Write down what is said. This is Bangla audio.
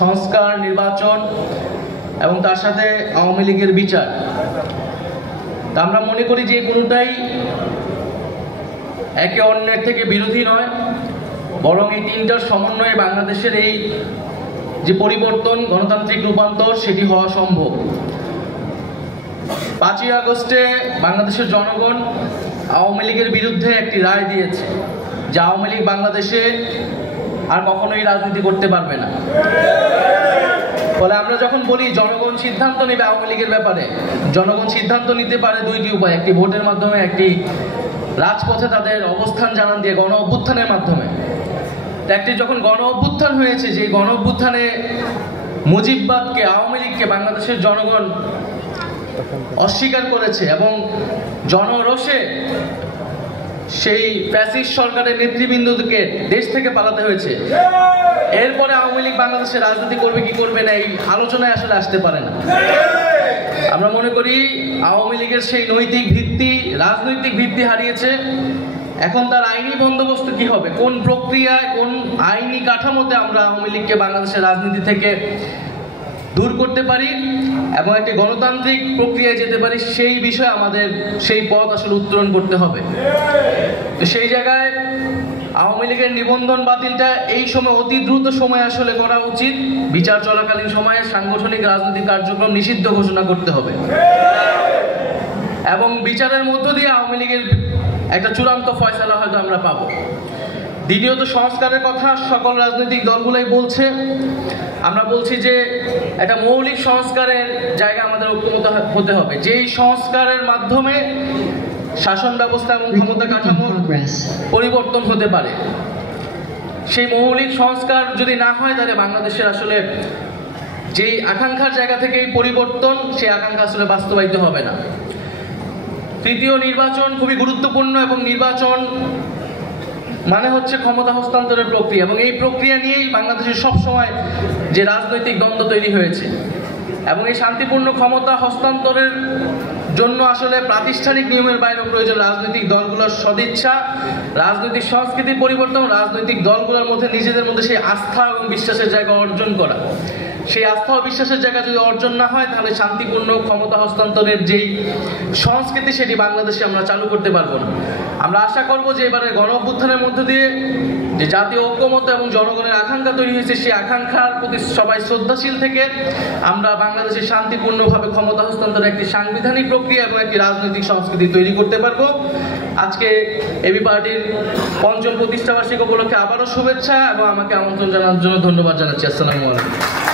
সংস্কার, নির্বাচন এবং তার সাথে আওয়ামী লীগের বিচার। তা আমরা মনে করি যে কোনোটাই একে অন্যের থেকে বিরোধী নয়, বরং এই তিনটার সমন্বয়ে বাংলাদেশের এই যে পরিবর্তন, গণতান্ত্রিক রূপান্তর, সেটি হওয়া সম্ভব। 5ই আগস্টে বাংলাদেশের জনগণ আওয়ামী লীগের বিরুদ্ধে একটি রায় দিয়েছে যে আওয়ামী লীগ বাংলাদেশে আর কখনোই রাজনীতি করতে পারবে না। ফলে আমরা যখন বলি জনগণ সিদ্ধান্ত নেবে আওয়ামী লীগের ব্যাপারে, জনগণ সিদ্ধান্ত নিতে পারে দুইটি উপায়, একটি ভোটের মাধ্যমে, একটি রাজপথে তাদের অবস্থান জানান দিয়ে গণ অভ্যুত্থানের মাধ্যমে। একটি যখন গণ অভ্যুত্থান হয়েছে, যে গণ অভ্যুত্থানে মুজিববাদকে, আওয়ামী লীগকে বাংলাদেশের জনগণ অস্বীকার করেছে এবং জনরোষে সেই ফ্যাসিস্ট সরকারের নেতৃবৃন্দকে দেশ থেকে পালাতে হয়েছে। এরপরে আওয়ামী লীগ বাংলাদেশে রাজনীতি করবে কি করবে না এই আলোচনায় আসলে আসতে পারে না। আমরা মনে করি আওয়ামী লীগের সেই নৈতিক ভিত্তি, রাজনৈতিক ভিত্তি হারিয়েছে। এখন তার আইনি বন্দোবস্ত কি হবে, কোন প্রক্রিয়ায়, কোন আইনি কাঠামোতে আমরা আওয়ামী লীগকে বাংলাদেশের রাজনীতি থেকে দূর করতে পারি এবং একটি গণতান্ত্রিক প্রক্রিয়ায় যেতে পারি, সেই বিষয়ে আমাদের সেই পথ আসলে উত্তরণ করতে হবে। তো সেই জায়গায় আওয়ামী লীগের নিবন্ধন বাতিলটা এই সময়, অতি দ্রুত সময় আসলে করা উচিত। বিচার চলাকালীন সময়ে সাংগঠনিক রাজনৈতিক কার্যক্রম নিষিদ্ধ ঘোষণা করতে হবে এবং বিচারের মধ্য দিয়ে আওয়ামী লীগের একটা চূড়ান্ত ফয়সালা হয়তো আমরা পাবো। দ্বিতীয়ত, সংস্কারের কথা সকল রাজনৈতিক দলগুলোই বলছে। আমরা বলছি যে একটা মৌলিক সংস্কারের জায়গা আমাদের ঐক্যমত হতে হবে, যেই সংস্কারের মাধ্যমে শাসন ব্যবস্থা এবং ক্ষমতা কাঠামো পরিবর্তন হতে পারে। সেই মৌলিক সংস্কার যদি না হয়, তাহলে বাংলাদেশের আসলে যেই আকাঙ্ক্ষার জায়গা থেকে এই পরিবর্তন, সেই আকাঙ্ক্ষা আসলে বাস্তবায়িত হবে না। তৃতীয়, নির্বাচন খুবই গুরুত্বপূর্ণ এবং নির্বাচন মানে হচ্ছে ক্ষমতা হস্তান্তরের প্রক্রিয়া এবং এই প্রক্রিয়া নিয়েই বাংলাদেশের সবসময় যে রাজনৈতিক দ্বন্দ্ব তৈরি হয়েছে এবং এই শান্তিপূর্ণ ক্ষমতা হস্তান্তরের জন্য আসলে প্রাতিষ্ঠানিক নিয়মের বাইরে প্রয়োজন রাজনৈতিক দলগুলোর সদিচ্ছা, রাজনৈতিক সংস্কৃতির পরিবর্তন, রাজনৈতিক দলগুলোর মধ্যে নিজেদের মধ্যে সেই আস্থা এবং বিশ্বাসের জায়গা অর্জন করা। সেই আস্থা ও বিশ্বাসের জায়গা যদি অর্জন না হয়, তাহলে শান্তিপূর্ণ ক্ষমতা হস্তান্তরের যেই সংস্কৃতি, সেটি বাংলাদেশে আমরা চালু করতে পারবো না। আমরা আশা করব যে এবারে গণ অভ্যুত্থানের মধ্য দিয়ে যে জাতীয় ঐক্যমত্য এবং জনগণের আকাঙ্ক্ষা তৈরি হয়েছে, সেই আকাঙ্ক্ষার প্রতি সবাই শ্রদ্ধাশীল থেকে আমরা বাংলাদেশে শান্তিপূর্ণভাবে ক্ষমতা হস্তান্তরের একটি সাংবিধানিক প্রক্রিয়া এবং একটি রাজনৈতিক সংস্কৃতি তৈরি করতে পারবো। আজকে এবি পার্টির ৫ম প্রতিষ্ঠাবার্ষিকী উপলক্ষে আবারও শুভেচ্ছা এবং আমাকে আমন্ত্রণ জানানোর জন্য ধন্যবাদ জানাচ্ছি। আসসালামু আলাইকুম।